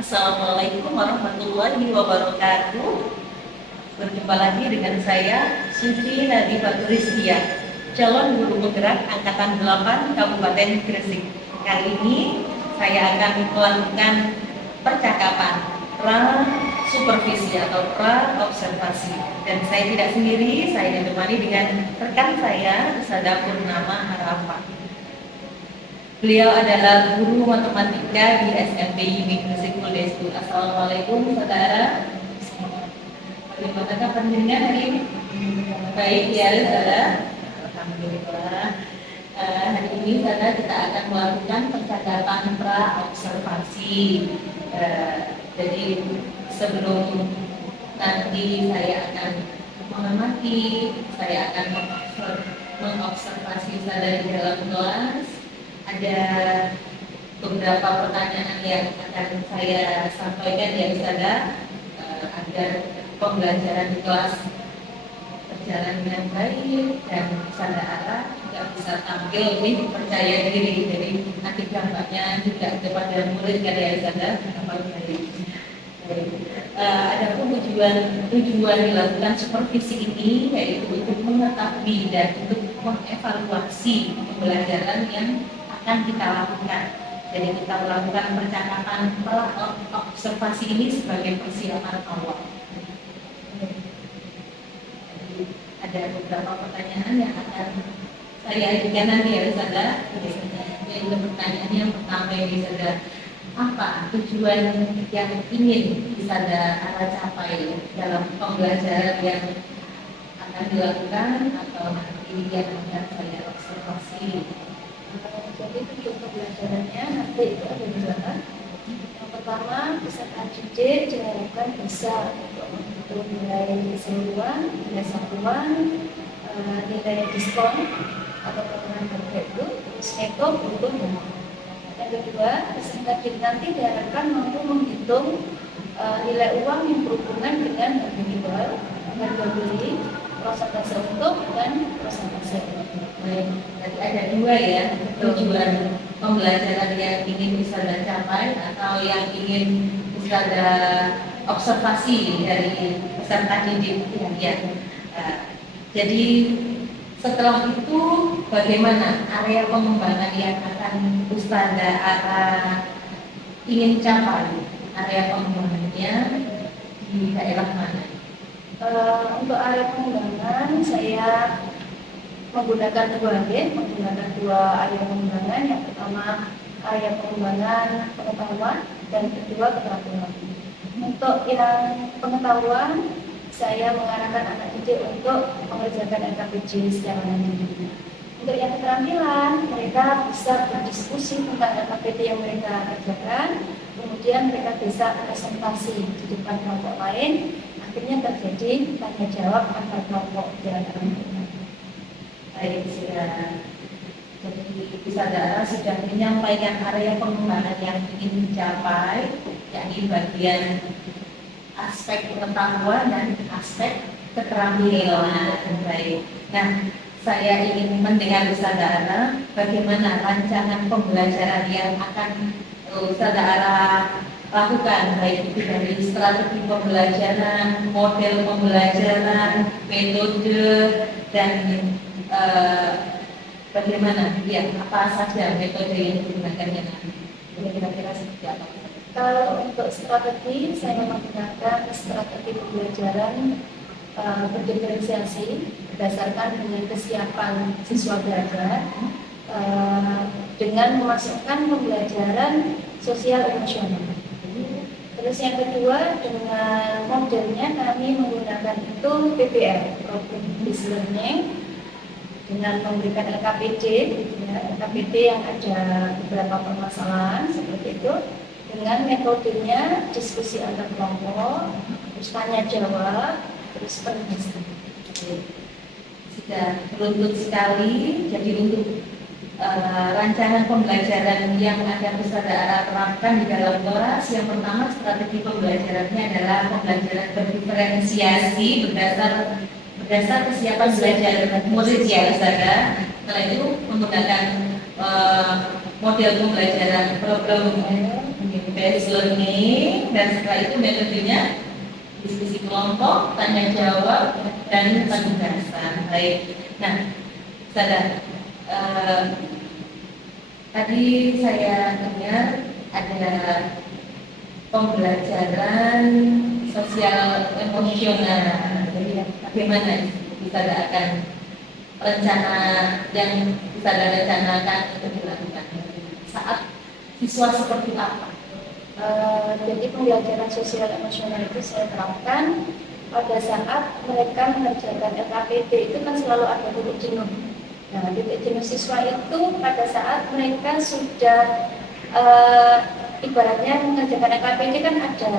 Assalamualaikum warahmatullahi wabarakatuh. Berjumpa lagi dengan saya Sutri Nadifah Rizkia, calon guru penggerak Angkatan 8 Kabupaten Gresik. Kali ini saya akan melakukan percakapan pra-supervisi atau pra-observasi. Dan saya tidak sendiri, saya ditemani dengan rekan saya, Ustadzah Purnama Arafah. Beliau adalah guru matematika di SMP YIMI Gresik Full. Assalamualaikum saudara. Bagaimana kabar dengan hari ini? Baik ya saudara. Alhamdulillah. Hari ini saudara kita akan melakukan percakapan pra-observasi. Jadi sebelum nanti saya akan mengamati, saya akan mengobservasi saudara di dalam kelas. Ada beberapa pertanyaan yang akan saya sampaikan ya saudara, agar pembelajaran di kelas berjalan dengan baik dan saudara juga bisa tampil nih percaya diri. Jadi nanti dampaknya juga kepada murid kan ya saudara. Adapun tujuan dilakukan supervisi ini yaitu untuk mengetahui dan untuk mengevaluasi pembelajaran yang akan kita lakukan. Jadi kita melakukan percakapan observasi ini sebagai persiapan awal. Ada beberapa pertanyaan yang akan saya ajukan nanti ya saudara. Yaitu pertanyaan yang pertama ini saudara, apa tujuan yang ingin saudara capai dalam pembelajaran yang akan dilakukan atau nanti yang akan saya observasi? Jadi tujuan pembelajarannya nanti itu ada dua. Yang pertama, peserta didik diharapkan bisa untuk nilai keseluruhan, nilai satuan, nilai diskon atau potongan harga itu, neto, brutto, dan yang kedua, peserta didik nanti diharapkan mampu menghitung nilai uang yang berhubungan dengan harga jual, harga beli, prosentase untung dan prosentase untung. Baik, berarti ada dua ya tujuan pembelajaran yang ingin bisa capai atau yang ingin bisa observasi dari peserta didik ya. Jadi setelah itu bagaimana area pengembangan yang akan Ustadzah ingin capai? Area pengembangannya di daerah mana? Untuk area pengembangan saya menggunakan dua area pengembangan. Yang pertama area pengembangan pengetahuan dan kedua keterampilan. Untuk yang pengetahuan saya mengarahkan anak didik untuk mengerjakan LKPJ secara mandiri. Untuk yang keterampilan, mereka bisa berdiskusi tentang LKPD yang mereka kerjakan, kemudian mereka bisa presentasi di depan kelompok lain, akhirnya terjadi tanya jawab antar kelompok di antara mereka. Baik, sudah. Jadi saudara sudah menyampaikan area pengembangan yang ingin dicapai, yakni bagian aspek pengetahuan dan aspek keterampilan. Baik. Nah, saya ingin mendengar saudara bagaimana rancangan pembelajaran yang akan saudara lakukan, baik itu dari strategi pembelajaran, model pembelajaran, metode, dan bagaimana ya, apa saja metode yang digunakannya nanti. Kira-kira seperti apa? Kalau untuk strategi, saya menggunakan strategi pembelajaran berdiferensiasi berdasarkan dengan kesiapan siswa belajar dengan memasukkan pembelajaran sosial emosional. Terus yang kedua, dengan modelnya kami menggunakan itu PBL, Problem Based Learning, dengan memberikan LKPD, LKPD yang ada beberapa permasalahan seperti itu. Dengan metodenya diskusi antar kelompok, terus tanya jawab, terus penulisan. Sudah beruntut sekali. Jadi untuk rancangan pembelajaran yang akan saudara terapkan di dalam kelas, yang pertama strategi pembelajarannya adalah pembelajaran berdiferensiasi berdasar kesiapan belajar murid ya saudara. Setelah itu menggunakan model pembelajaran problem based learning, dan setelah itu metodenya diskusi kelompok, tanya jawab, dan penugasan. Baik. Nah, saudara, tadi saya dengar ada pembelajaran sosial emosional. Jadi bagaimana bisa akan rencana yang bisa rencanakan untuk dilakukan saat siswa seperti apa? Jadi pembelajaran sosial emosional itu saya terapkan pada saat mereka mengerjakan LKPD itu kan selalu ada titik jenuh. Nah, titik jenuh siswa itu pada saat mereka sudah ibaratnya mengerjakan LKPD kan ada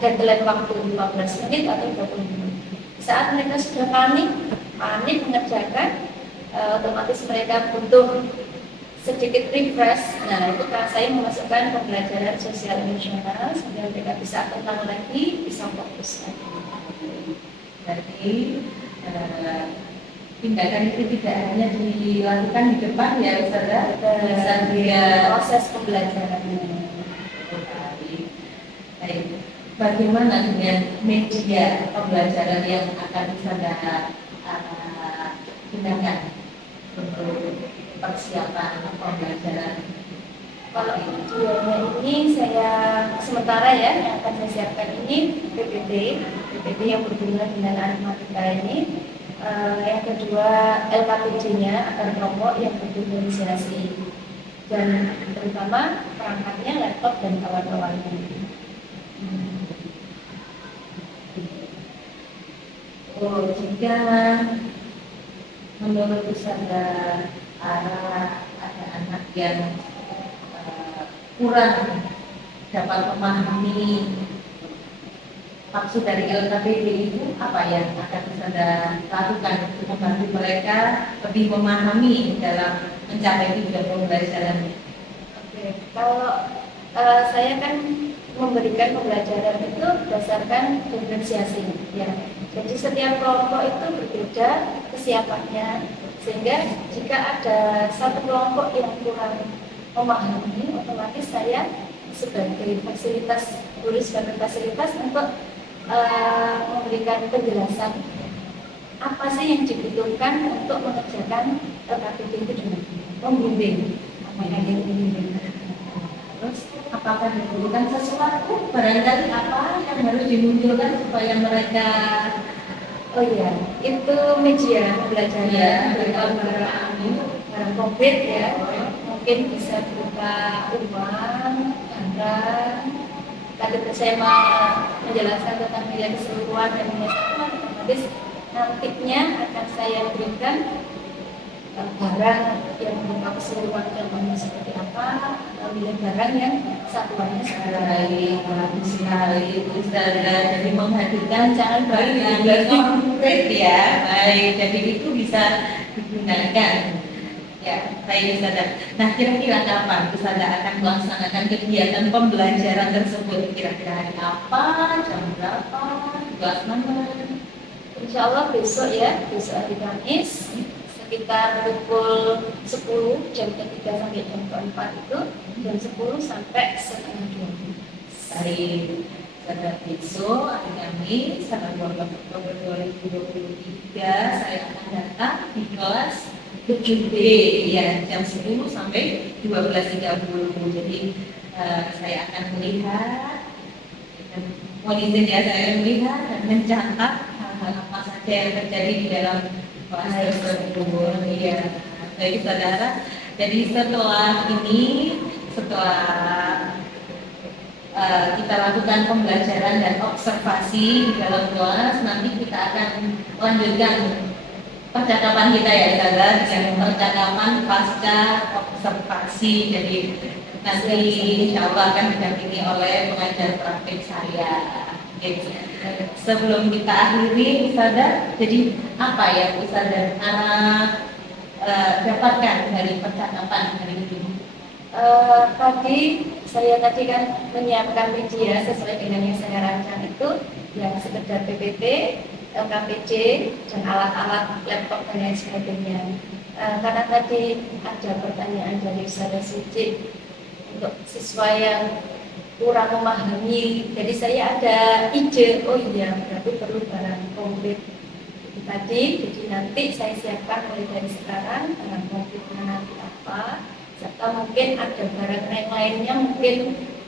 deadline waktu 15 menit atau 20 menit. Saat mereka sudah panik mengerjakan, otomatis mereka butuh sedikit refresh. Nah, itu kan saya memasukkan pembelajaran sosial emosional sehingga mereka bisa tenang lagi, bisa fokus lagi. Jadi tindakan itu tidak hanya dilakukan di depan ya, saudara, bisa dia proses pembelajarannya. Baik. Bagaimana dengan media pembelajaran yang akan saudara gunakan untuk persiapan pembelajaran? Kalau videonya ini saya sementara ya yang akan saya siapkan ini PPT yang berhubungan dengan aritmatika ini. Yang kedua LKPJ-nya akan kelompok yang berdifferensiasi dan terutama perangkatnya laptop dan kawan-kawannya. Oh, jika menurut saya ada anak yang kurang dapat memahami maksud dari LKPD itu, apa yang akan bisa lakukan untuk membantu mereka lebih memahami dalam mencapai tujuan pembelajaran? Oke, kalau saya kan memberikan pembelajaran itu berdasarkan diferensiasi ya. Jadi setiap kelompok itu berbeda kesiapannya, sehingga jika ada satu kelompok yang kurang memahami, otomatis saya sebagai fasilitas guru sebagai fasilitas untuk memberikan penjelasan apa sih yang dibutuhkan untuk mengerjakan LKPD itu dengan membimbing, Terus apakah dibutuhkan sesuatu, barangkali apa yang harus dimunculkan supaya mereka itu media pembelajaran ya, barang konkret ya, mungkin bisa berupa uang, barang. Tadi saya menjelaskan tentang nilai keseluruhan dan nilai satuan, otomatis nantinya akan saya berikan barang yang berupa keseluruhan contohnya seperti apa, atau nilai barang yang satuannya sekali jadi menghadirkan cara baik yang konkret ya. Baik, jadi itu bisa digunakan. Ya, baik Ustazah. Nah, kira-kira kapan Ustazah akan melaksanakan kegiatan pembelajaran tersebut? Kira-kira hari apa, jam berapa, kelas mana? Insya Allah besok ya, besok hari Kamis sekitar pukul 10 jam 3 sampai jam 4 itu jam 10 sampai setengah 12. Baik, pada besok hari Kamis tanggal 12 Oktober 2023 saya akan datang di kelas 7B ya, jam 10 sampai 12.30. Jadi saya akan melihat, mohon izin ya, saya melihat dan mencatat hal-hal apa saja yang terjadi di dalam kelas tersebut. Iya, baik saudara. Jadi setelah kita lakukan pembelajaran dan observasi di dalam kelas, nanti kita akan lanjutkan percakapan kita ya saudara, dengan percakapan pasca observasi. Jadi nanti insya Allah akan didampingi oleh pengajar praktik saya. Sebelum kita akhiri Ustazah, jadi apa ya Ustazah dapatkan dari percakapan hari ini? Tadi kan menyiapkan media sesuai dengan yang saya rancang itu yang sekedar PPT, LKPJ, dan alat-alat laptop dan lain sebagainya. Karena tadi ada pertanyaan dari Ustazah Suci untuk siswa yang kurang memahami. Jadi saya ada ide, oh iya berarti perlu barang konkret. Itu tadi, jadi nanti saya siapkan mulai dari sekarang barang konkretnya nanti apa, serta mungkin ada barang yang lainnya mungkin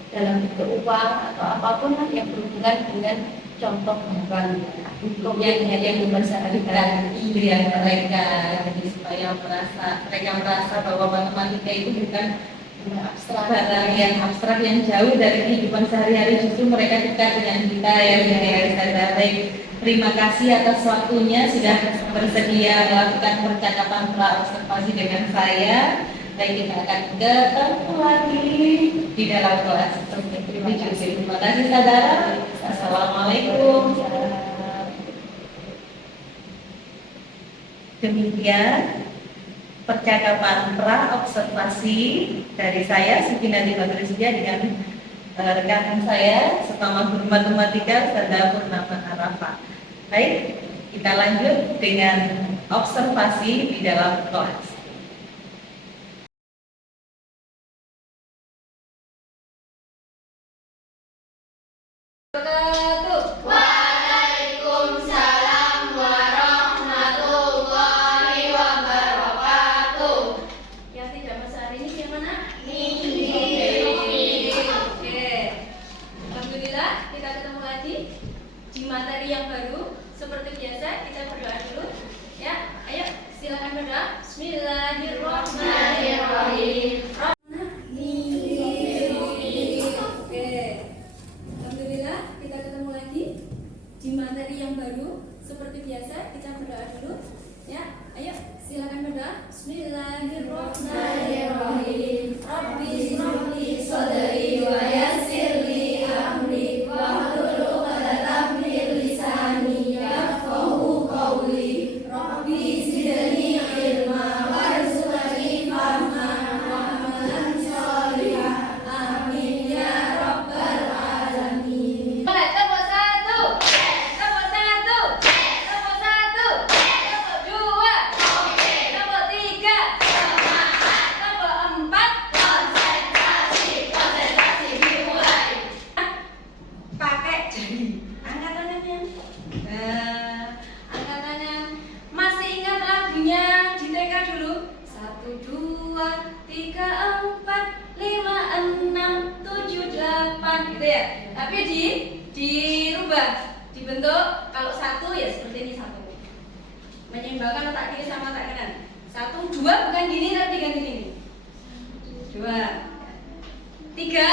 dalam bentuk uang atau apapun lah yang berhubungan dengan contoh barang yang dipersyaratkan pilihan mereka, jadi supaya mereka merasa bahwa matematika itu bukan barang yang abstrak yang jauh dari kehidupan sehari-hari, justru mereka dekat dengan kita ya. Baik, terima kasih atas waktunya sudah bersedia melakukan percakapan pra-observasi dengan saya. Baik, kita akan ketemu lagi di dalam kelas. Terima kasih saudara. Assalamualaikum. Demikian percakapan pra-observasi dari saya Sukinati Badrusya dengan rekan saya sesama guru matematika Sada Purnama Arafah. Baik, kita lanjut dengan observasi di dalam kelas. Waalaikumsalam warahmatullahi wabarakatuh. Yang tidak masa hari ini gimana? Nindi. Oke. Alhamdulillah kita ketemu lagi di materi yang baru. Seperti biasa kita berdoa dulu. Ya, ayo silakan berdoa. Bismillahirrahmanirrahim. Kita ketemu lagi di materi yang baru. Seperti biasa kita berdoa dulu. Ya, ayo silakan berdoa. Bismillahirrahmanirrahim. Rabbi shrahli sadri wa yassirli amri wahlul 'uqdatam min lisani yafqahu qawli. Rabbi zidni ilma warzuqni fahma wa amalan sholihan. Amin ya rabbal alamin. Tepuk satu, tepuk satu, tepuk satu, tepuk dua, tepuk tiga, tepuk empat. Konsentrasi dimulai. Pakai jari. Angkat tangannya. Angkat tangan. Masih ingat lagunya di TK dulu? 1, 2, 3, 4, 5, 6, 7, 8 gitu ya. Tapi dirubah, dibentuk kalau 1 ya seperti ini 1. Menyeimbangkan otak kiri sama otak kanan. 1, 2 bukan gini tapi ganti gini. 2, 3,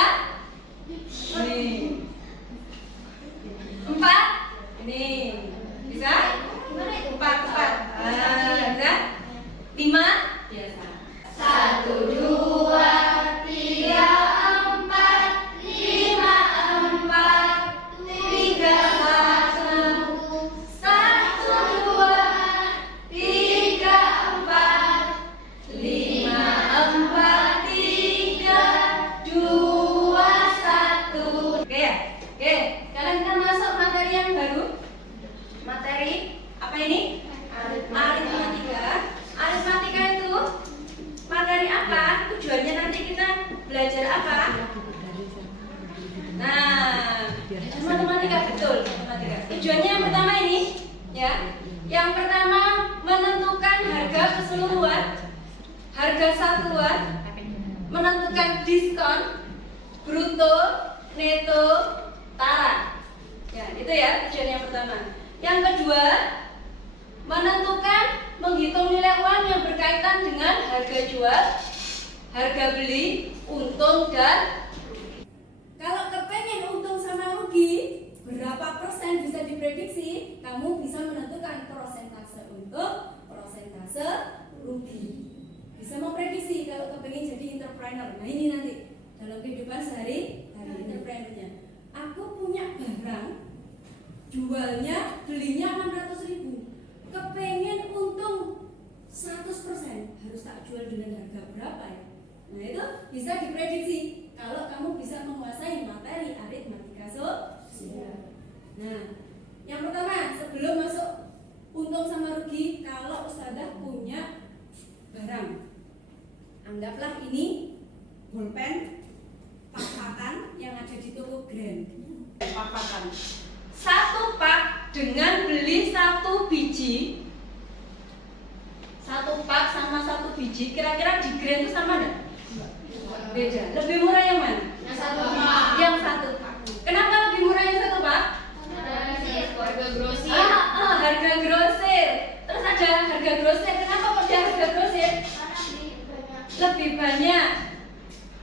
ini. 4, ini bisa? 4, bisa? 5, biasa. 1, 2, 3, 4, 5, 4, 3, 1, 2, 3, 4, 5, 4, 3, 2, 1. Oke ya? Oke, sekarang kita masuk materi yang baru. Materi apa ini? Aritmatika. Aritmatika itu materi apa? Tujuannya nanti kita belajar apa? Nah, matematika betul, matematika. Tujuannya yang pertama ini, ya. Yang pertama menentukan harga keseluruhan, harga satuan, menentukan diskon, bruto, neto, tara. Ya, itu ya tujuan yang pertama. Yang kedua, menentukan menghitung nilai uang yang berkaitan dengan harga jual, harga beli, untung dan rugi. Kalau kepengen untung sama rugi, berapa persen bisa diprediksi, kamu bisa menentukan persentase untung, persentase rugi. Bisa memprediksi kalau kepengen jadi entrepreneur. Nah ini nanti dalam kehidupan sehari-hari entrepreneurnya. Aku punya barang, jualnya, belinya 600.000. Kepengen untung 100%, harus tak jual dengan harga berapa ya? Nah itu bisa diprediksi kalau kamu bisa menguasai materi aritmatika sosial. Nah, yang pertama sebelum masuk untung sama rugi, kalau Ustazah punya barang, anggaplah ini pulpen, pak-pakan yang ada di papakan. Satu pak dengan beli satu biji. Satu pak sama satu biji, kira-kira di Grand itu sama enggak? Beda. Lebih murah yang mana? Yang satu pak. Yang satu pak. Kenapa lebih murah yang satu pak? Harga grosir. Harga grosir. Terus ada harga grosir. Kenapa kok ada harga grosir? Lebih banyak.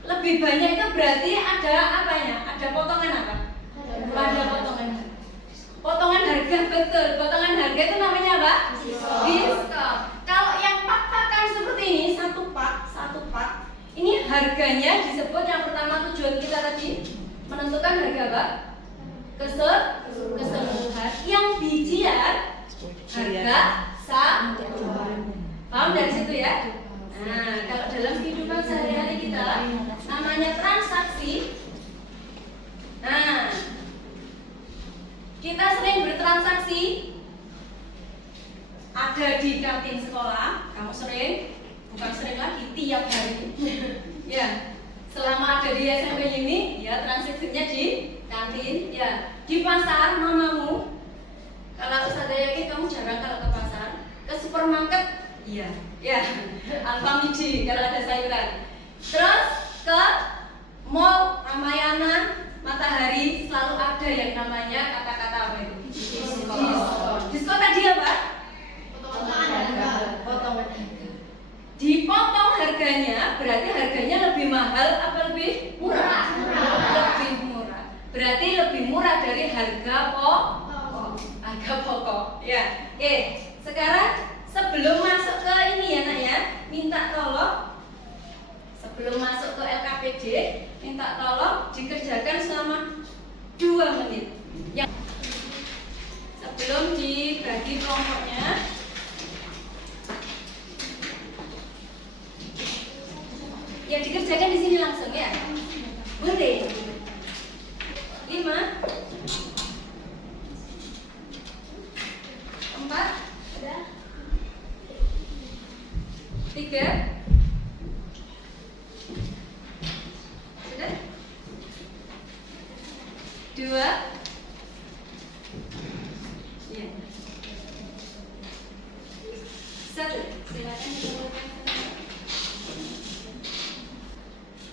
Lebih banyak itu berarti ada apanya? Ada potongan apa? Ada potongan. Potongan harga, betul. Potongan harga itu namanya apa? Diskon. Kalau yang pak-pakan seperti ini, satu pak, ini harganya disebut yang pertama tujuan kita tadi menentukan harga apa? Keseluruhan. Yang bijian harga satu. Paham dari situ ya? Nah, kalau dalam kehidupan sehari-hari kita namanya transaksi. Nah, kita sering bertransaksi. Ada di kantin sekolah, kamu sering, bukan sering lagi, tiap hari. Ya, selama ada di SMP ini, ya transaksinya di kantin. Ya, di pasar mamamu. Kalau saya yakin kamu jarang kalau ke pasar, ke supermarket, iya, ya, Alfamidi kalau ada sayuran. Terus ke mall Ramayana, Matahari, selalu ada yang namanya kata-kata apa itu? Diskon. Diskon tadi apa? Potongan harga. Dipotong harganya, berarti harganya lebih mahal apa lebih murah? Lebih murah. Berarti lebih murah dari harga pokok. Harga pokok. Ya. Oke. Sekarang sebelum masuk ke ini ya nak ya, minta tolong sebelum masuk ke LKPD, minta tolong dikerjakan selama 2 menit. Yang sebelum dibagi kelompoknya, ya dikerjakan di sini langsung ya. Boleh. 5 4 3 sudah 2 ya 1. Silakan dikeluarkan.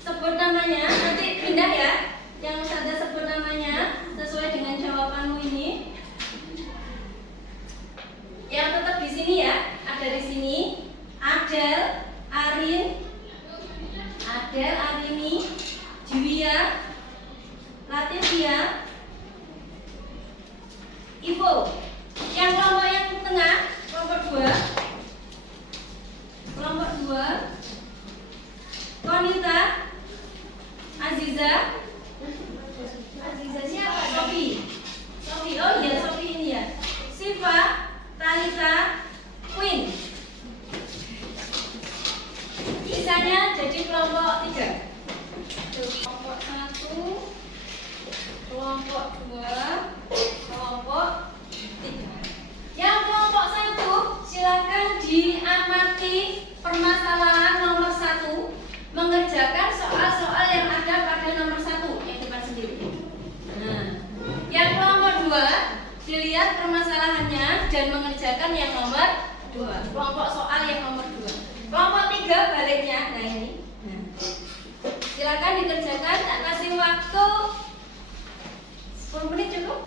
Sebut namanya, nanti pindah ya. Yang saya sebut namanya sesuai dengan jawabanmu ini. Yang tetap di sini ya, ada di sini Adel, Arini, Julia, Latifia, Ivo. Yang kelompok yang tengah, kelompok 2, Konita, Aziza siapa? Sofi. Oh iya, Sofi ini ya. Siva, Talita, Queen. Sisanya jadi kelompok 3. Kelompok 1, kelompok 2, kelompok 3. Yang kelompok 1 silakan diamati permasalahan nomor 1, mengerjakan soal-soal yang ada pada nomor 1 yang depan sendiri. Nah, yang kelompok 2 dilihat permasalahannya dan mengerjakan yang nomor 2. Kelompok soal yang nomor 2. Kelompok 3 baliknya. Nah ini. Nah, silakan dikerjakan. Tak kasih waktu 10 menit cukup.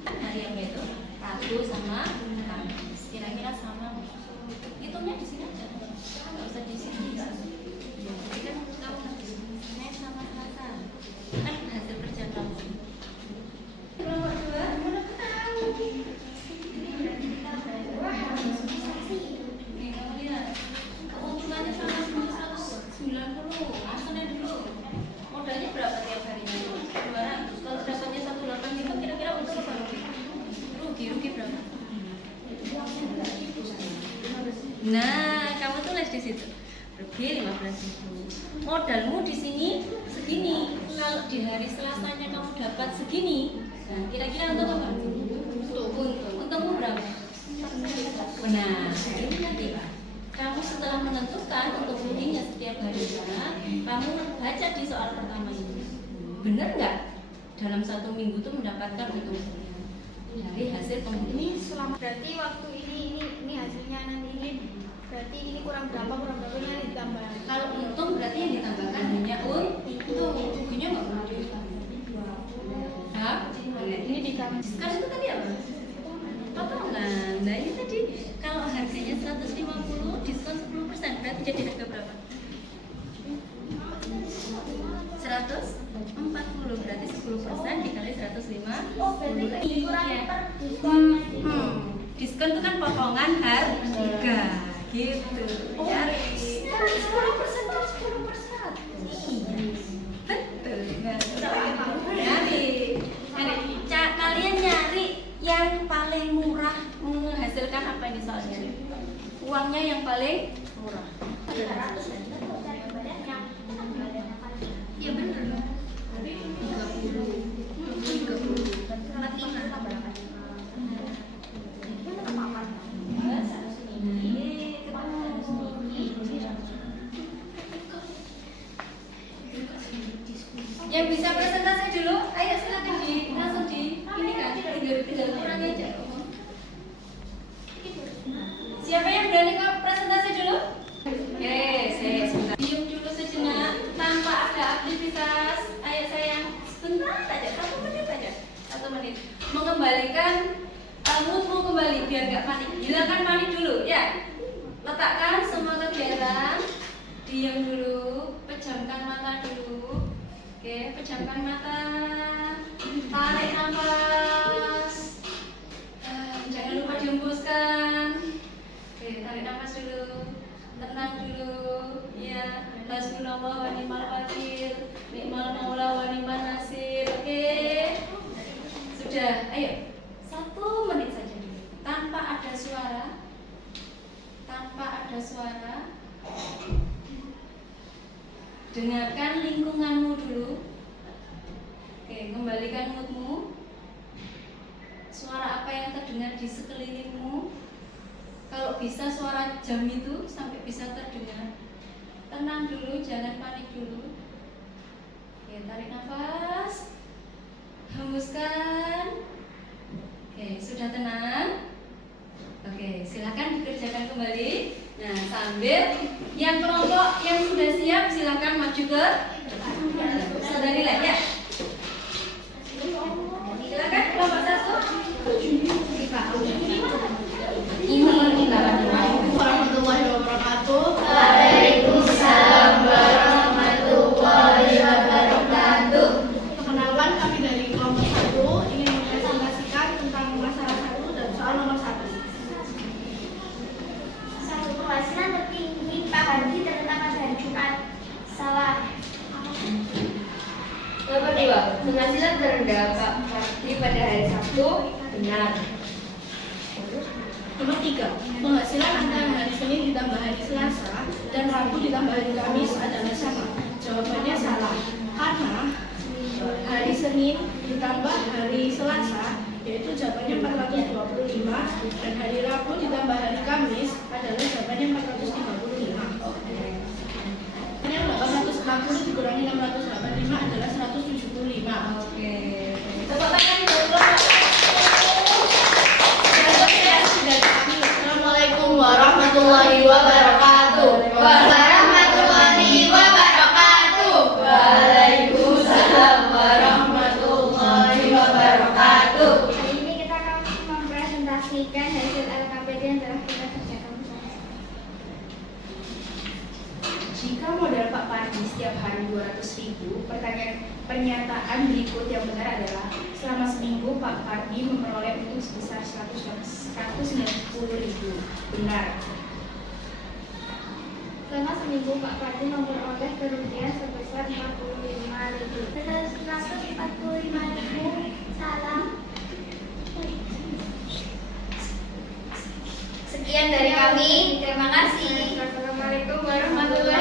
Hari apa itu? Rabu sama Kamis. Kira-kira sama. Hitungnya di sini aja. Nggak usah di sini. Jadi kan kamu Senin sama Selasa. Kan hasil kerja kamu. Kelompok 2, mana tahu? Ini berarti kita nih kamu lihat. Keuntungannya sama seperti 190. Langsungnya dulu. Modalnya berapa tiap harinya? 200. Kalau dapatnya 185 kira-kira untung apa rugi? Rugi berapa? Nah, kamu tulis di situ. rugi 15.000. Modalmu di sini segini. Kalau di hari Selasanya kamu dapat segini, nah kira-kira untuk apa? Untungmu berapa? Benar. Ini nanti kamu setelah menentukan untuk ruginya setiap harinya, kamu baca di soal pertama ini. Benar nggak? Dalam 1 minggu itu mendapatkan untung dari hasil Ini ini. selama berarti waktu ini hasilnya nanti ini berarti ini kurang berapa ini ditambah. Kalau untung berarti yang ditambahkan hanya untung, ruginya nggak perlu ditambah. Hah? Ini ditambah. Diskon itu tadi apa? Potongan. Nah ini tadi kalau harganya 150 diskon 10% berarti jadi harga berapa? 140 berarti 10% dikali 150. Oh, berarti dikurangi Iya. per diskonnya itu. Diskon itu kan potongan harga gitu. Ya. 10% kan 10%. Iya. Betul. Kalian nyari yang paling murah menghasilkan apa ini soalnya? Uangnya yang paling murah. 300 kan cari badannya. Iya benar. 30. Yang bisa presentasi dulu, ayo silakan langsung ini kan tinggal kurang aja. Siapa yang berani ke presentasi dulu? Oke, saya suka. Diam dulu sejenak tanpa ada aktivitas. Ayo sayang, sebentar saja, 1 menit saja, 1 menit. Mengembalikan moodmu kembali biar gak panik. Hilangkan panik dulu, ya. Letakkan semua kegiatan. Diam dulu, pejamkan mata dulu. Oke, pejamkan mata. Tarik nafas. Jangan lupa dihembuskan. Oke, tarik nafas dulu. Tenang dulu. Ya, hasbunallah wa ni'mal wakil. Ni'mal maula wa ni'man nasir. Oke. Sudah, ayo. 1 menit saja dulu. Tanpa ada suara. Tanpa ada suara. Dengarkan lingkunganmu dulu. Oke, kembalikan moodmu. Suara apa yang terdengar di sekelilingmu? Kalau bisa suara jam itu sampai bisa terdengar. Tenang dulu, jangan panik dulu. Oke, tarik nafas. Hembuskan. Oke, sudah tenang. Oke, silakan dikerjakan kembali. Nah, sambil yang kelompok yang sudah siap silakan maju ke saudari lain ya. Silakan kelompok 1. Ini Warahmatullahi wabarakatuh. Waalaikumsalam warahmatullahi wabarakatuh. Perkenalkan, kami dari kelompok 1 ingin mempresentasikan tentang masalah 1 dan soal nomor 1. Satu penghasilan tertinggi Pak Hadi terutama dari Jumat. Salah. Nomor 2, penghasilan terendah Pak Fardi pada hari Sabtu. Benar. Nomor 3, penghasilan antara hari Senin ditambah hari Selasa dan Rabu ditambah hari Kamis adalah sama. Jawabannya salah, karena hari Senin ditambah hari Selasa yaitu jawabannya 425 dan hari Rabu ditambah hari Kamis adalah jawabannya 435. Yang 860 dikurangi 685 adalah 175. Oke. Tepuk tangan dulu. Assalamualaikum warahmatullahi wabarakatuh. Warahmatullahi wabarakatuh. Waalaikumsalam warahmatullahi wabarakatuh. Hari ini kita akan mempresentasikan hasil LKPD yang telah kita kerjakan bersama. Jika modal Pak Pardi setiap hari 200.000, pernyataan berikut yang benar adalah selama seminggu Pak Pardi memperoleh untung sebesar 190.000. Benar. Selama seminggu Pak Pardi memperoleh kerugian sebesar 45.000. 145.000. Salah. Sekian dari kami. Terima kasih. Assalamualaikum warahmatullahi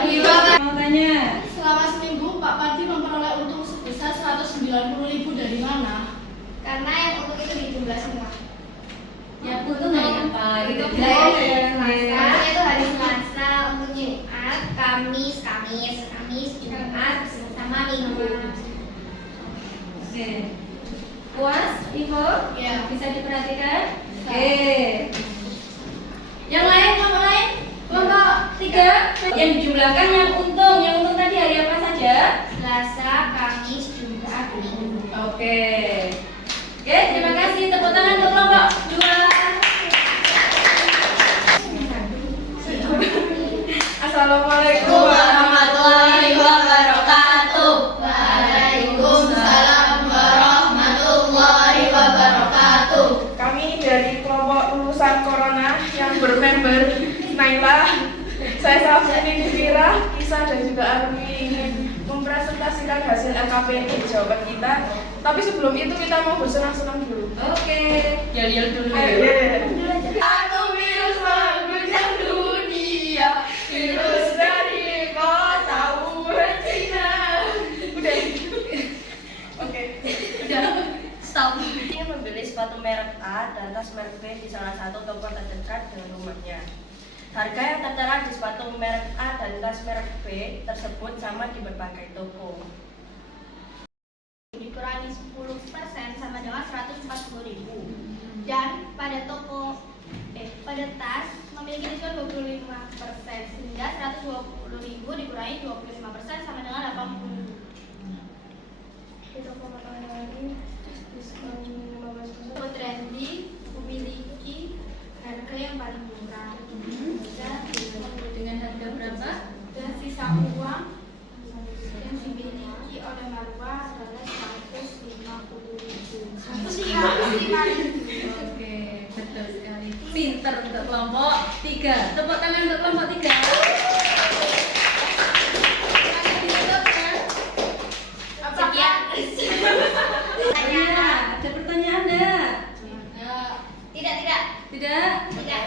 itu hari Selasa, untuk Jumat, Kamis, Jumat, sama Minggu. Oke. Puas, Ivo? Ya. Bisa diperhatikan? Oke. Yang lain, kelompok lain? Kelompok 3 yang dijumlahkan yang untung tadi hari apa saja? Selasa, Kamis, Jumat, Minggu. Oke. Oke, terima kasih. Tepuk tangan untuk kelompok 2. Assalamualaikum warahmatullahi wabarakatuh. Waalaikumsalam warahmatullahi wabarakatuh. Kami dari kelompok lulusan Corona yang bermember Naila, saya Safini Dikira, Kisah dan juga Arumi ingin mempresentasikan hasil LKPN di jawaban kita. Tapi sebelum itu kita mau bersenang-senang dulu. Oke. Yel dulu. Satu virus mengguncang dunia, virus dari kota Wuhan, Cina. Udah. Oke. Stop. Ingin membeli sepatu merek A dan tas merek B di salah satu toko terdekat dengan rumahnya. Harga yang tertera di sepatu merek A dan tas merek B tersebut sama di berbagai toko. Dikurangi 10% sama dengan 140.000. Dan pada tas memiliki diskon 25%, sehingga 120.000 dikurangi 25% sama dengan 80.000. Di toko makanan lain diskon 15%. Trendy memiliki harga yang paling murah. Dengan harga berapa? Dan sisa uang yang dimiliki oleh Marwa adalah 150.000. Oke, betul sekali. Pinter untuk kelompok 3. Tepuk tangan untuk kelompok 3. Sekian. Ada pertanyaan enggak? Tidak. Tidak? Tidak.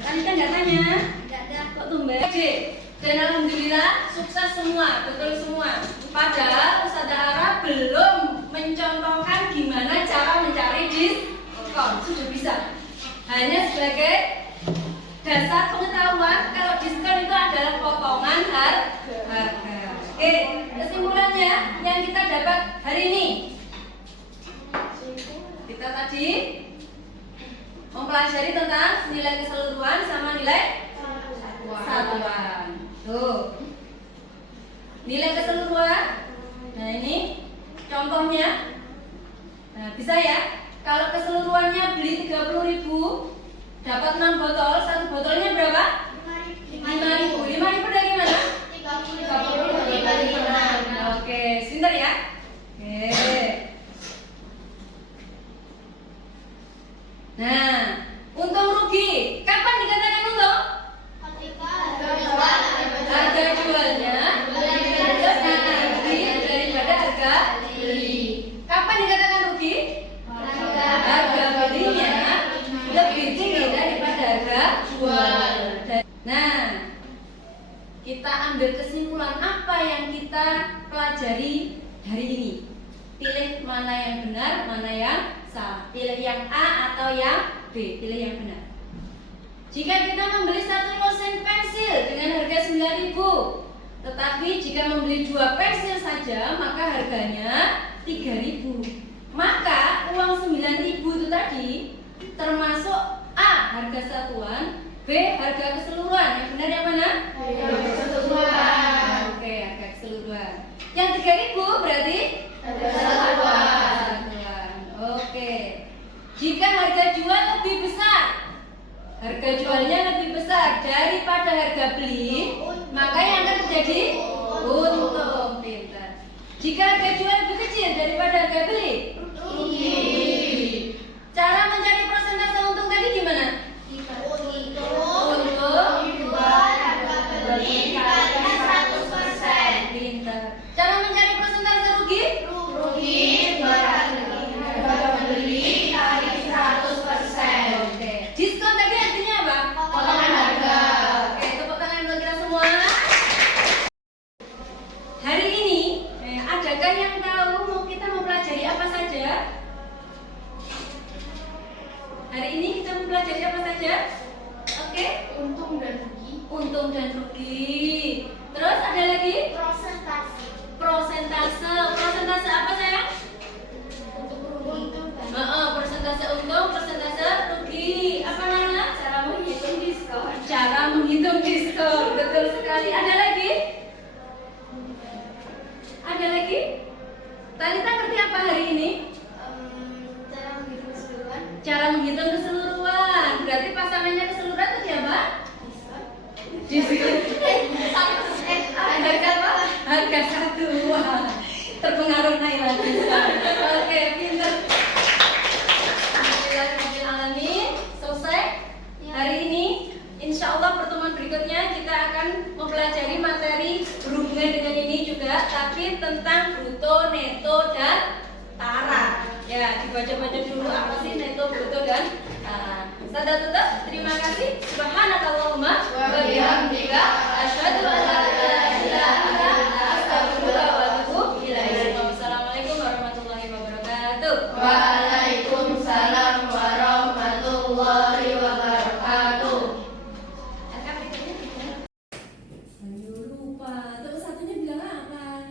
Tadi kan nggak tanya. Tidak ada. Kok tumben? Dan alhamdulillah sukses semua, betul semua. Padahal Ustazah Ara belum mencontohkan gimana cara mencari diskon. Sudah bisa. Hanya sebagai dasar pengetahuan kalau diskon itu adalah potongan harga. Oke, kesimpulannya yang kita dapat hari ini. Kita tadi mempelajari tentang nilai keseluruhan sama nilai satuan. Tuh. Nilai keseluruhan. Nah, ini contohnya. Nah, bisa ya? Kalau keseluruhannya beli 30.000, dapat 6 botol, satu botolnya berapa? 5.000. 5.000 dari mana? 30.000. Oke, sebentar ya. Oke. Nah, untung rugi. Kapan dikatakan untung? Harga jualnya lebih daripada harga beli. Kapan dikatakan rugi? Harga belinya lebih tinggi daripada harga jual. Nah, kita ambil kesimpulan apa yang kita pelajari hari ini. Pilih mana yang benar, mana yang salah. Pilih yang A atau yang B. Pilih yang benar. Jika kita membeli satu losen pensil dengan harga 9.000, tetapi jika membeli 2 pensil saja maka harganya 3.000. Maka uang 9.000 itu tadi termasuk A harga satuan, B harga keseluruhan. Yang benar yang mana? Harga keseluruhan. Oke, harga keseluruhan. Yang 3.000 berarti Harga satuan. Oke. Jika harga jual lebih besar, harga jualnya lebih besar daripada harga beli, maka yang akan terjadi untung. Pintar. Jika harga jual lebih kecil daripada harga beli, rugi. Cara mencari persentase untung tadi gimana? Pintar. Cara mencari persentase rugi? Oke. Diskon tadi artinya apa? Potongan harga. Oke, tepuk tangan untuk kita semua. Hari ini, adakah yang tahu kita mau pelajari apa dan rugi. Terus ada lagi? Prosentase apa sayang? Persentase untung, persentase rugi. Apa namanya? Cara menghitung diskon. Betul sekali. Ada lagi? Talita ngerti apa hari ini? Cara menghitung keseluruhan. Berarti pasangannya keseluruhan tadi apa? Diskon. Harga apa? Harga satu. Wah, terpengaruh Naila. Oke, pinter. Alhamdulillahirrahmanirrahim. Selesai hari ini. Insya Allah pertemuan berikutnya kita akan mempelajari materi berhubungan dengan ini juga, tapi tentang bruto, neto, dan tara. Ya, dibaca-baca dulu apa sih neto, bruto, dan tara. Sada tutup. Terima kasih. Subhanakallahumma wa bihamdika asyhadu an la ilaha illa anta astaghfiruka wa atubu ilaik. Wassalamualaikum warahmatullahi wabarakatuh. Waalaikumsalam warahmatullahi wabarakatuh. Ayo lupa. Tepuk satunya bilang apa?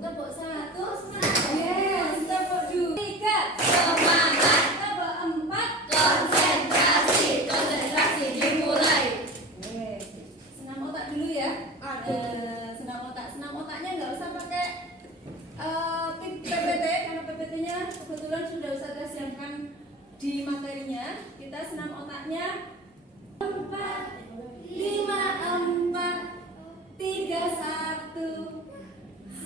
Tepuk satu. Yes. Tepuk dua. Tiga. Semangat. Tepuk empat. Konsentrasi dimulai. Senam otak dulu ya. Senam otaknya nggak usah pakai tip PPT karena PPT-nya kebetulan sudah Ustazah siapkan di materinya. Kita senam otaknya 4, 5, 4, 3, 1,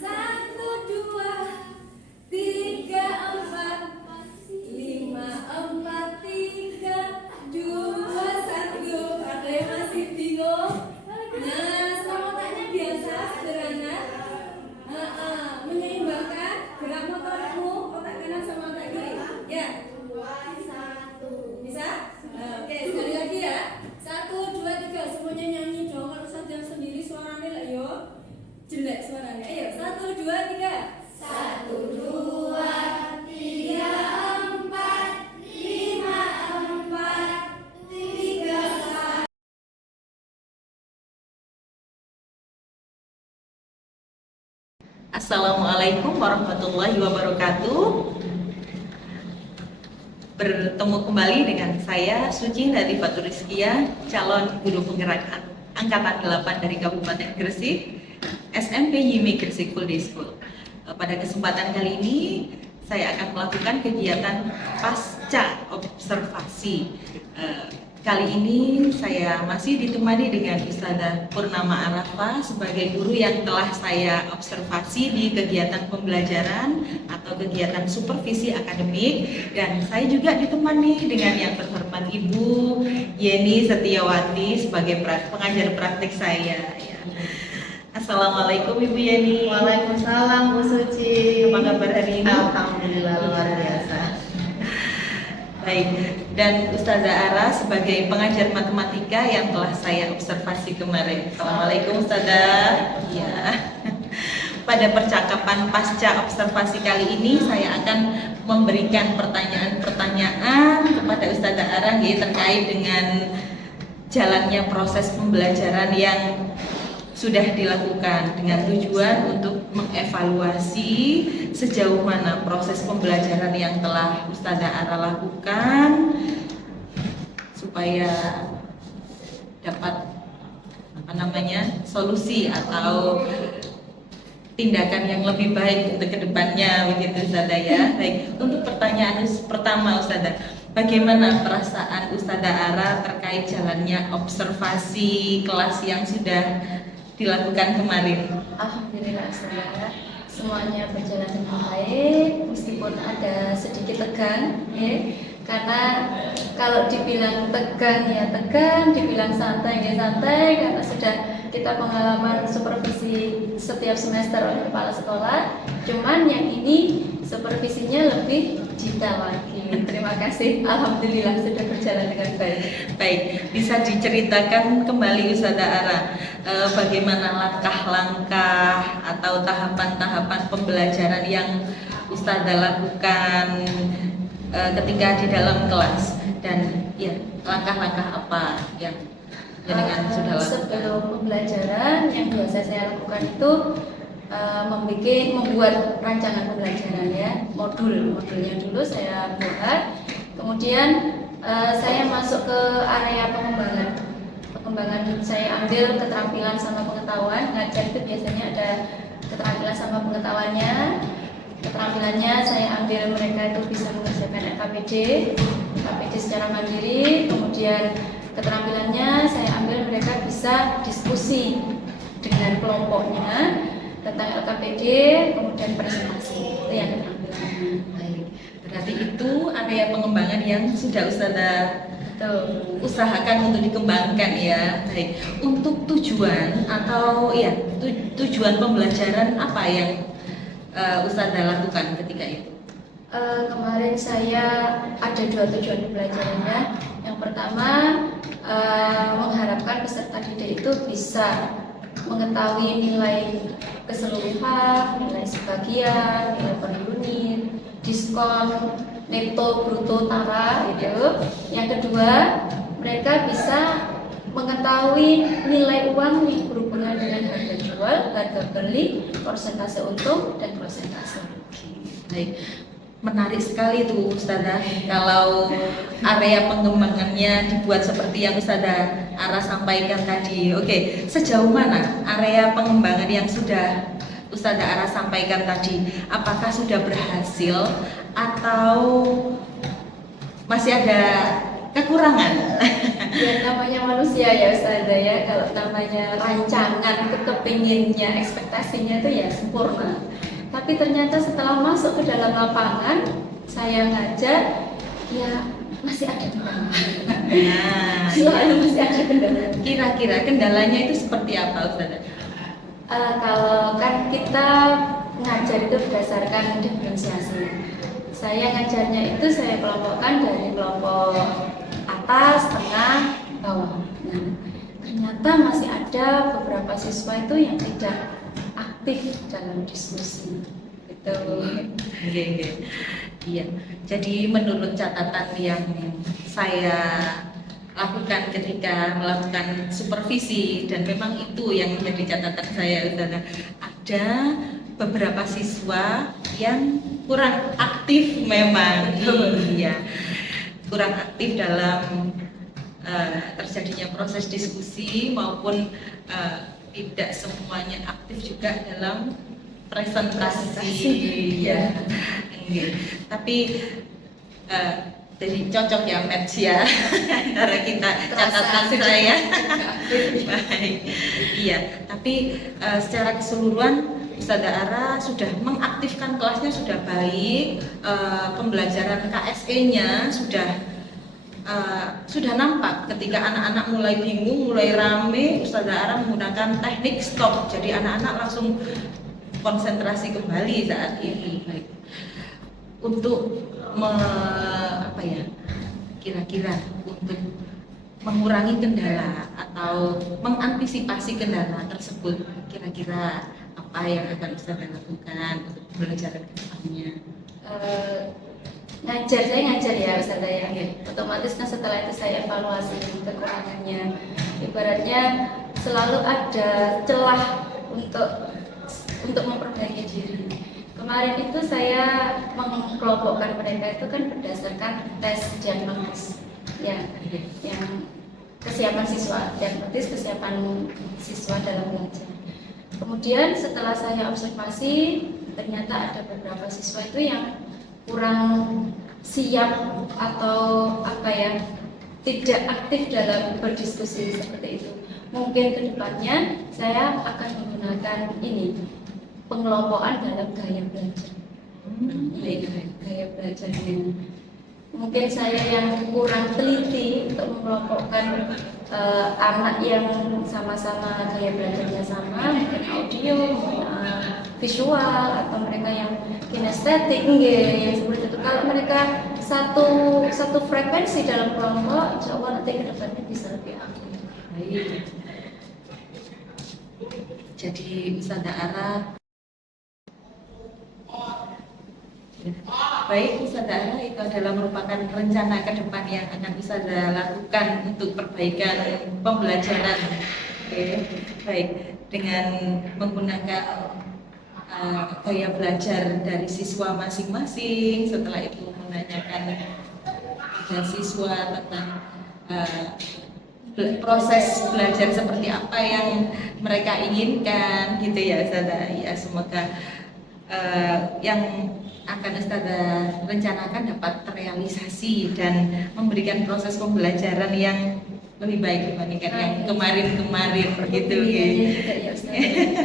1, 2, 3, 4, 5, 4, 3, 2, 1. Ada yang masih bingung? Nah, senam otaknya biasa, sederhana. Menyeimbangkan gerak motormu, otak kanan sama otak kiri. Ya. Bisa? Oke, sekali lagi ya. 1, 2, 3, semuanya nyanyi dong. Kalau saja sendiri suaranya lah yo. Jelek suaranya. Ayo, 1, 2, 3. 1, 2, 3, 4, 5, 4, 3, 1. Assalamualaikum warahmatullahi wabarakatuh. Bertemu kembali dengan saya Suci Latifah Rizkia, calon guru penggerak angkatan 8 dari Kabupaten Gresik, SMP YIMI Gresik Full Day School. Pada kesempatan kali ini saya akan melakukan kegiatan pasca observasi. Kali ini saya masih ditemani dengan Ustazah Purnama Arafah sebagai guru yang telah saya observasi di kegiatan pembelajaran atau kegiatan supervisi akademik, dan saya juga ditemani dengan yang terhormat Ibu Yeni Setiawati sebagai pengajar praktik saya. Ya. Assalamualaikum Ibu Yeni. Waalaikumsalam Bu Suci. Apa kabar hari ini? Alhamdulillah luar biasa. Baik, dan Ustazah Ara sebagai pengajar matematika yang telah saya observasi kemarin. Assalamualaikum Ustazah. Ya. Pada percakapan pasca observasi kali ini saya akan memberikan pertanyaan-pertanyaan kepada Ustazah Ara terkait dengan jalannya proses pembelajaran yang sudah dilakukan dengan tujuan untuk mengevaluasi sejauh mana proses pembelajaran yang telah Ustazah Ara lakukan supaya dapat solusi atau tindakan yang lebih baik untuk kedepannya, begitu Ustazah ya. Baik, untuk pertanyaan pertama Ustazah, bagaimana perasaan Ustazah Ara terkait jalannya observasi kelas yang sudah dilakukan kemarin? Alhamdulillah semuanya berjalan dengan baik, meskipun ada sedikit tegang ya. Karena kalau dibilang tegang ya tegang, dibilang santai ya santai, karena sudah kita pengalaman supervisi setiap semester oleh kepala sekolah. Cuman yang ini supervisinya lebih detail lagi. Terima kasih, alhamdulillah sudah berjalan dengan baik. Baik, bisa diceritakan kembali Ustazah Ara bagaimana langkah-langkah atau tahapan-tahapan pembelajaran yang Ustazah lakukan ketika di dalam kelas, dan ya langkah-langkah apa yang Jenengan sudah lakukan? Sebelum pembelajaran yang biasa saya lakukan itu membuat rancangan pembelajaran ya, modulnya dulu saya buat, kemudian saya masuk ke area pengembangan saya ambil keterampilan sama pengetahuan. Ngajar itu biasanya ada keterampilan sama pengetahuannya. Keterampilannya saya ambil mereka itu bisa mengerjakan FKPD secara mandiri, kemudian keterampilannya saya ambil mereka bisa diskusi dengan kelompoknya tentang LKPD, kemudian presentasi. Itu yang keterampilannya. Baik, berarti itu area pengembangan yang sudah Ustazah usahakan untuk dikembangkan ya. Baik, untuk tujuan atau ya tujuan pembelajaran apa yang Ustazah lakukan ketika itu? Kemarin saya ada 2 tujuan pembelajarannya. Yang pertama mengharapkan peserta didik itu bisa mengetahui nilai keseluruhan, nilai sebagian, nilai per unit, diskon, neto, bruto, tara gitu. Yang kedua, mereka bisa mengetahui nilai uang yang berhubungan dengan harga jual, harga beli, persentase untung, dan persentase rugi. Baik, menarik sekali tuh Ustazah kalau area pengembangannya dibuat seperti yang Ustazah Ara sampaikan tadi. Oke, sejauh mana area pengembangan yang sudah Ustazah Ara sampaikan tadi? Apakah sudah berhasil atau masih ada kekurangan? Ya namanya manusia ya Ustazah ya, kalau namanya rancangan itu kepinginnya, ekspektasinya itu ya sempurna. Tapi ternyata setelah masuk ke dalam lapangan, saya ngajar, ya masih ada kendala. Nah, Selalu masih ada kendala. kira-kira kendalanya itu seperti apa Ustazah? Kalau kan kita ngajar itu berdasarkan diferensiasi. Saya ngajarnya itu saya kelompokkan dari kelompok atas, tengah, bawah. Nah, ternyata masih ada beberapa siswa itu yang tidak aktif dalam diskusi. Gitu. Iya. Jadi menurut catatan yang saya lakukan ketika melakukan supervisi, dan memang itu yang menjadi catatan saya, Ustazah, ada beberapa siswa yang kurang aktif memang. Iya, kurang aktif dalam terjadinya proses diskusi maupun tidak semuanya aktif juga dalam presentasi. Ya. Tapi jadi cocok ya match ya antara kita, catatan saya. Baik. Iya, tapi secara keseluruhan Ustazah Ara sudah mengaktifkan kelasnya sudah baik, pembelajaran KSE-nya sudah nampak ketika anak-anak mulai bingung, mulai rame, Ustazah Ara menggunakan teknik stop, jadi anak-anak langsung konsentrasi kembali saat ini. Baik. Untuk kira-kira untuk mengurangi kendala atau mengantisipasi kendala tersebut, kira-kira apa yang akan Ustazah lakukan untuk pembelajaran ke depannya? Saya ngajar ya Ustazah ya. Otomatis kan setelah itu saya evaluasi kekurangannya. Ibaratnya selalu ada celah untuk memperbaiki diri. Kemarin itu saya mengelompokkan mereka itu kan berdasarkan tes diagnosis ya, yang kesiapan siswa, diagnosis kesiapan siswa dalam belajar. Kemudian setelah saya observasi, ternyata ada beberapa siswa itu yang kurang siap atau tidak aktif dalam berdiskusi seperti itu. Mungkin kedepannya saya akan menggunakan pengelompokan dalam gaya belajar. Gaya belajarnya. Mungkin saya yang kurang teliti untuk mengelompokkan anak yang sama-sama gaya belajarnya sama, mungkin audio, visual, atau mereka yang kinestetik, yang seperti itu. Kalau mereka satu frekuensi dalam kelompok, insya Allah nanti kedepannya bisa lebih aktif. Baik. Jadi Ustazah Ara Baik, Ustazah Ara, itu adalah merupakan rencana ke depan yang akan Ustazah lakukan untuk perbaikan pembelajaran. Oke, baik, dengan menggunakan gaya belajar dari siswa masing-masing. Setelah itu menanyakan pada siswa tentang proses belajar seperti apa yang mereka inginkan, gitu ya Ustazah. Ya, semoga yang akan Ustazah rencanakan dapat terrealisasi dan memberikan proses pembelajaran yang lebih baik dibandingkan yang kemarin-kemarin begitu ya.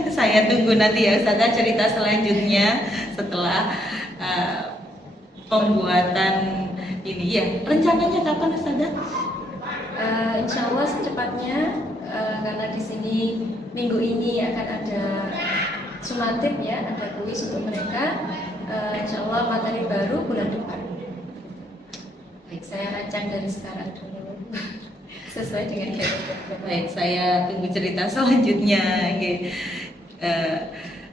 Saya tunggu nanti ya Ustazah cerita selanjutnya setelah pembuatan ini ya. Rencananya kapan Ustazah? Insya Allah secepatnya, karena di sini minggu ini akan ada sumatip ya, ada kuis untuk mereka. Insya Allah materi baru bulan depan. Baik, saya rancang dari sekarang dulu sesuai dengan keinginan. Baik, saya tunggu cerita selanjutnya. Oke.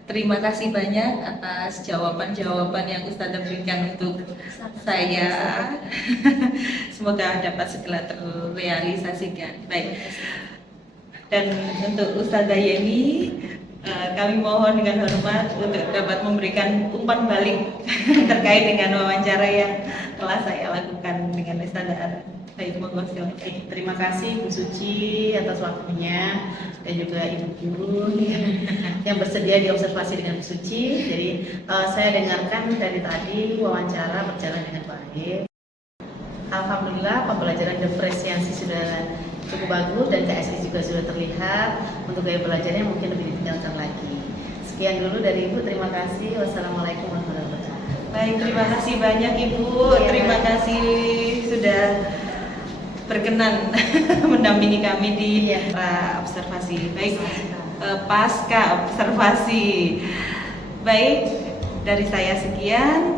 Terima kasih banyak atas jawaban-jawaban yang Ustazah berikan untuk saya. Semoga dapat segera terrealisasikan. Baik. Dan untuk Ustazah Yeni, kami mohon dengan hormat untuk dapat memberikan umpan balik terkait dengan wawancara yang telah saya lakukan dengan Ustazah Ara. Baik, monggo silakan. Terima kasih Bu Suci atas waktunya dan juga Ibu Guru yang bersedia diobservasi dengan Bu Suci. Jadi saya dengarkan dari tadi wawancara berjalan dengan baik. Alhamdulillah pembelajaran diferensiasi sudah cukup bagus dan KSI juga sudah terlihat. Untuk gaya belajarnya mungkin lebih ditinggalkan lagi. Sekian dulu dari Ibu, terima kasih. Wassalamualaikum warahmatullahi wabarakatuh. Baik, terima kasih banyak Ibu. Terima kasih sudah berkenan mendampingi kami di observasi. Baik, pasca observasi. Baik, dari saya sekian.